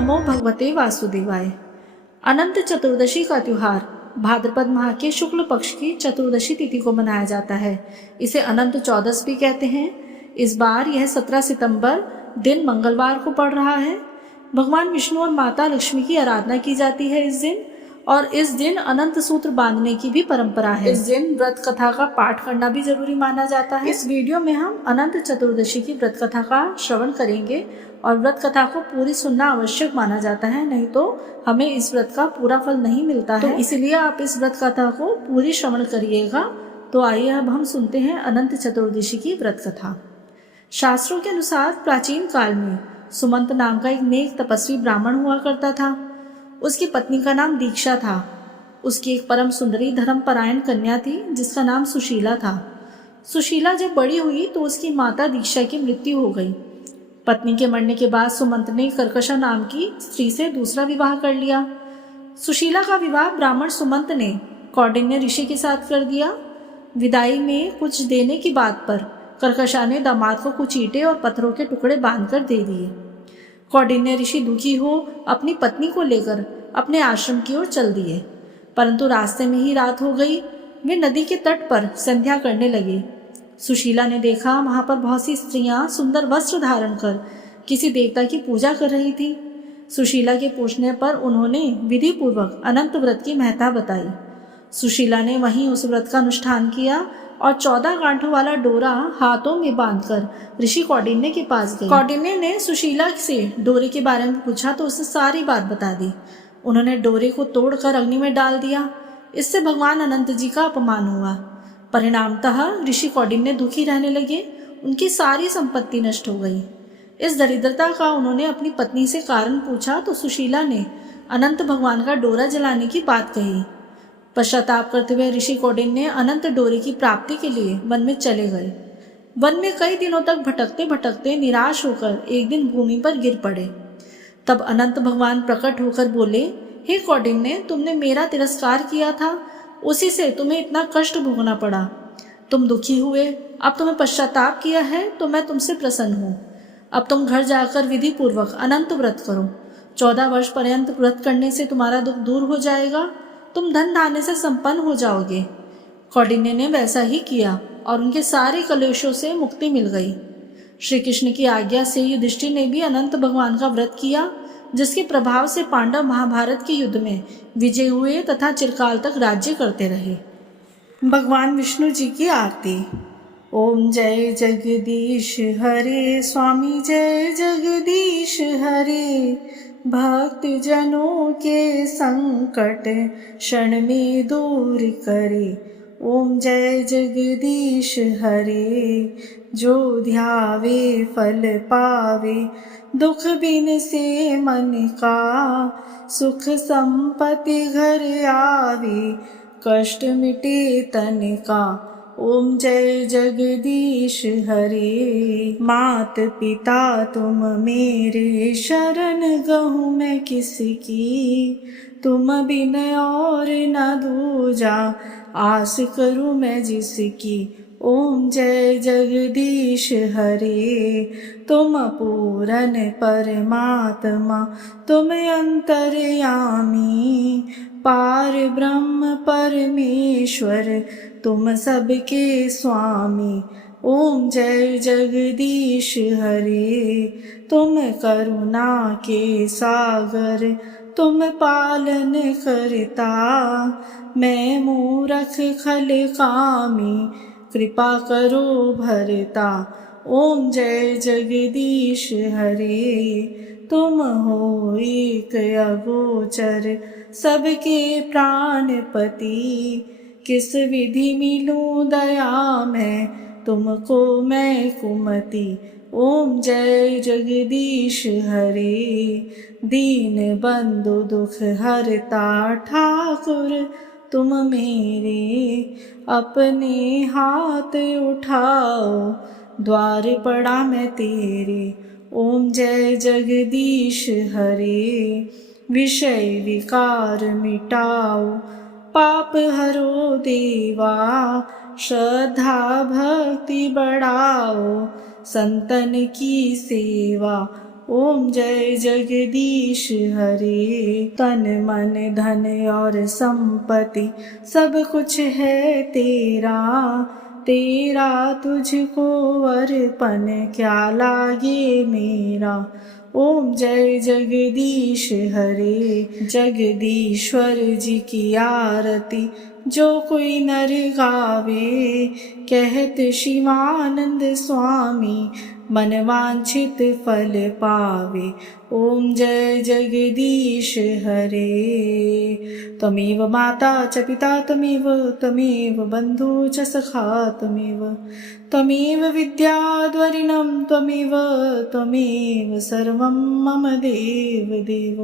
नमो भगवते वासुदेवाय। अनंत चतुर्दशी का त्योहार भाद्रपद माह के शुक्ल पक्ष की चतुर्दशी तिथि को मनाया जाता है। इसे अनंत चौदस भी कहते हैं। इस बार यह 17 सितंबर दिन मंगलवार को पड़ रहा है। भगवान विष्णु और माता लक्ष्मी की आराधना की जाती है इस दिन, और इस दिन अनंत सूत्र बांधने की भी परंपरा है। इस दिन व्रत कथा का पाठ करना भी जरूरी माना जाता है। इस वीडियो में हम अनंत चतुर्दशी की व्रत कथा का श्रवण करेंगे, और व्रत कथा को पूरी सुनना आवश्यक माना जाता है, नहीं तो हमें इस व्रत का पूरा फल नहीं मिलता है। तो इसलिए आप इस व्रत कथा को पूरी श्रवण करिएगा। तो आइए अब हम सुनते हैं अनंत चतुर्दशी की व्रत कथा। शास्त्रों के अनुसार प्राचीन काल में सुमंत नाम का एक नेक तपस्वी ब्राह्मण हुआ करता था। उसकी पत्नी का नाम दीक्षा था। उसकी एक परम सुंदरी धर्मपरायण कन्या थी जिसका नाम सुशीला था। सुशीला जब बड़ी हुई तो उसकी माता दीक्षा की मृत्यु हो गई। पत्नी के मरने के बाद सुमंत ने कर्कशा नाम की स्त्री से दूसरा विवाह कर लिया। सुशीला का विवाह ब्राह्मण सुमंत ने कौंडिन्य ऋषि के साथ कर दिया। विदाई में कुछ देने की बात पर कर्कशा ने दामाद को कुछ ईंटें और पत्थरों के टुकड़े बांधकर दे दिए। कौंडिन्य ऋषि दुखी हो अपनी पत्नी को लेकर अपने आश्रम की ओर चल दिए, परंतु रास्ते में ही रात हो गई। वे नदी के तट पर संध्या करने लगे। सुशीला ने देखा वहां पर बहुत सी स्त्रियां सुंदर वस्त्र धारण कर किसी देवता की पूजा कर रही थी। सुशीला के पूछने पर उन्होंने विधि पूर्वक अनंत व्रत की महत्ता बताई। सुशीला ने वहीं उस व्रत का अनुष्ठान किया और 14 गांठों वाला डोरा हाथों में बांधकर ऋषि कौंडिन्य के पास गई। कौंडिन्य ने सुशीला से डोरे के बारे में पूछा तो उसने सारी बात बता दी। उन्होंने डोरे को तोड़कर अग्नि में डाल दिया। इससे भगवान अनंत जी का अपमान हुआ। परिणामतः ऋषि कौंडिन्य दुखी रहने लगे। उनकी सारी संपत्ति नष्ट हो गई। इस दरिद्रता का उन्होंने अपनी पत्नी से कारण पूछा तो सुशीला ने अनंत भगवान का डोरा जलाने की बात कही। पश्चाताप करते हुए ऋषि कौंडिन्य अनंत डोरे की प्राप्ति के लिए वन में चले गए। वन में कई दिनों तक भटकते भटकते निराश होकर एक दिन भूमि पर गिर पड़े। तब अनंत भगवान प्रकट होकर बोले, हे कौंडिन्य, तुमने मेरा तिरस्कार किया था, उसी से तुम्हें इतना कष्ट भोगना पड़ा। तुम दुखी हुए, अब तुम्हें पश्चाताप किया है तो मैं तुमसे प्रसन्न हूँ। अब तुम घर जाकर विधि पूर्वक अनंत व्रत करो। 14 वर्ष पर्यंत व्रत करने से तुम्हारा दुख दूर हो जाएगा। तुम धन धान्य से संपन्न हो जाओगे। कौंडिन्य ने वैसा ही किया और उनके सारे कलेशों से मुक्ति मिल गई। श्री कृष्ण की आज्ञा से युधिष्ठिर ने भी अनंत भगवान का व्रत किया, जिसके प्रभाव से पांडव महाभारत के युद्ध में विजय हुए तथा चिरकाल तक राज्य करते रहे। भगवान विष्णु जी की आरती। ओम जय जगदीश हरे, स्वामी जय जगदीश हरे। भक्त जनों के संकट क्षण में दूर करे। ओम जय जगदीश हरे। जो ध्यावे फल पावे, दुख बिन से मन का। सुख संपत्ति घर आवे, कष्ट मिटे तन का। ओम जय जगदीश हरे। मात पिता तुम मेरे, शरण गहूँ मैं किसकी। तुम बिन और न दूजा, आस करूँ मैं जिसकी। ओम जय जगदीश हरे। तुम पूरन परमात्मा, तुम अंतर्यामी। पार ब्रह्म परमेश्वर, तुम सबके स्वामी। ओम जय जगदीश हरे। तुम करुणा के सागर, तुम पालन करता। मैं मूरख खल कामी, कृपा करो भरता। ओम जय जगदीश हरे। तुम हो एक अगोचर, सबके प्राणपति। किस विधि मिलूं दया मैं, तुमको मैं कुमति। ओम जय जगदीश हरे। दीन बंधु दुख हरता, ठाकुर तुम मेरे। अपने हाथ उठाओ, द्वार पड़ा मैं तेरे। ओम जय जगदीश हरे। विषय विकार मिटाओ, पाप हरो देवा। श्रद्धा भक्ति बढ़ाओ, संतन की सेवा। ओम जय जगदीश हरे। तन मन धन और संपत्ति सब कुछ है तेरा, तेरा तुझको अर्पण क्या लागे मेरा। ओम जय जगदीश हरे। जगदीश्वर जी की आरती जो कोई नर गावे, कहत शिवानंद स्वामी मनवांछित फल पावे। ओम जय जगदीश हरे। त्वमेव माता च पिता त्वमेव बन्धु च सखा त्वमेव विद्याद्वरिणं त्वमेव सर्वं मम देव देव।